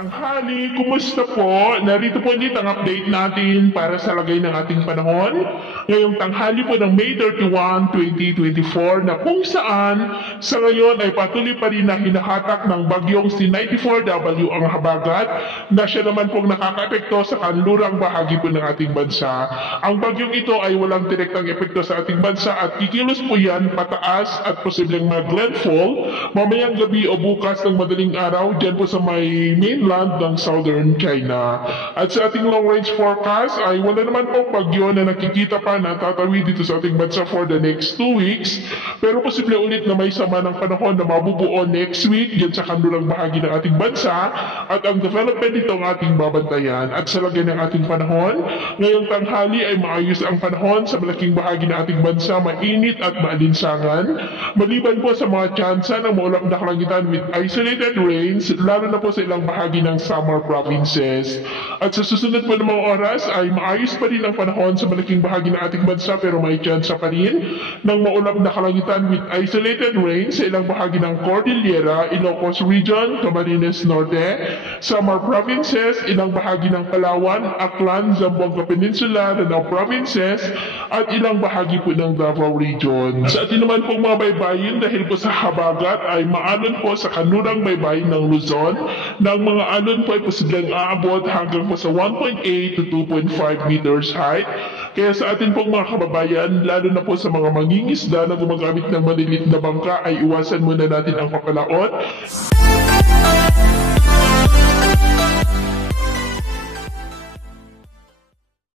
tanghali, kumusta po? Narito po ulit ang update natin para sa lagay ng ating panahon. Ngayong tanghali po ng May 31, 2024 na kung saan sa ngayon ay patuloy pa rin na hinahatak ng bagyong C-94W ang habagat na siya naman pong nakaka-epekto sa kanlurang bahagi po ng ating bansa. Ang bagyong ito ay walang direktang epekto sa ating bansa at kikilos po yan pataas at posibleng mag-landfall mamayang gabi o bukas ng madaling araw dyan po sa may mainland ng Southern China. At sa ating long-range forecast ay wala naman pong bagyo na nakikita pa na tatawid dito sa ating bansa for the next 2 weeks. Pero posible ulit na may sama ng panahon na mabubuo next week dyan sa kanlulang bahagi ng ating bansa at ang development nito ang ating babantayan. At sa lagay ng ating panahon, ngayong tanghali ay maayos ang panahon sa malaking bahagi ng ating bansa, mainit at maalinsangan. Maliban po sa mga tsansa ng maulap na kalangitan with isolated rains, lalo na po sa ilang bahagi ng summer provinces. At sa susunod po ng mga oras ay maayos pa rin ang panahon sa malaking bahagi ng ating bansa pero may tsansa pa rin ng maulap na kalangitan with isolated rains sa ilang bahagi ng Cordillera, Ilocos Region, Camarines Norte, summer provinces, ilang bahagi ng Palawan, Aklan, Zamboanga Peninsula, Lanao provinces, at ilang bahagi po ng Davao Region. Sa atin naman pong mga baybayin dahil po sa habagat ay maalon po sa kanlurang baybayin ng Luzon na ang mga alon po ay posibleng aabot hanggang po sa 1.8 to 2.5 meters height. Kaya sa atin pong mga kababayan, lalo na po sa mga mangingisda na gumagamit ng maliliit na bangka ay iwasan muna natin ang papalaot.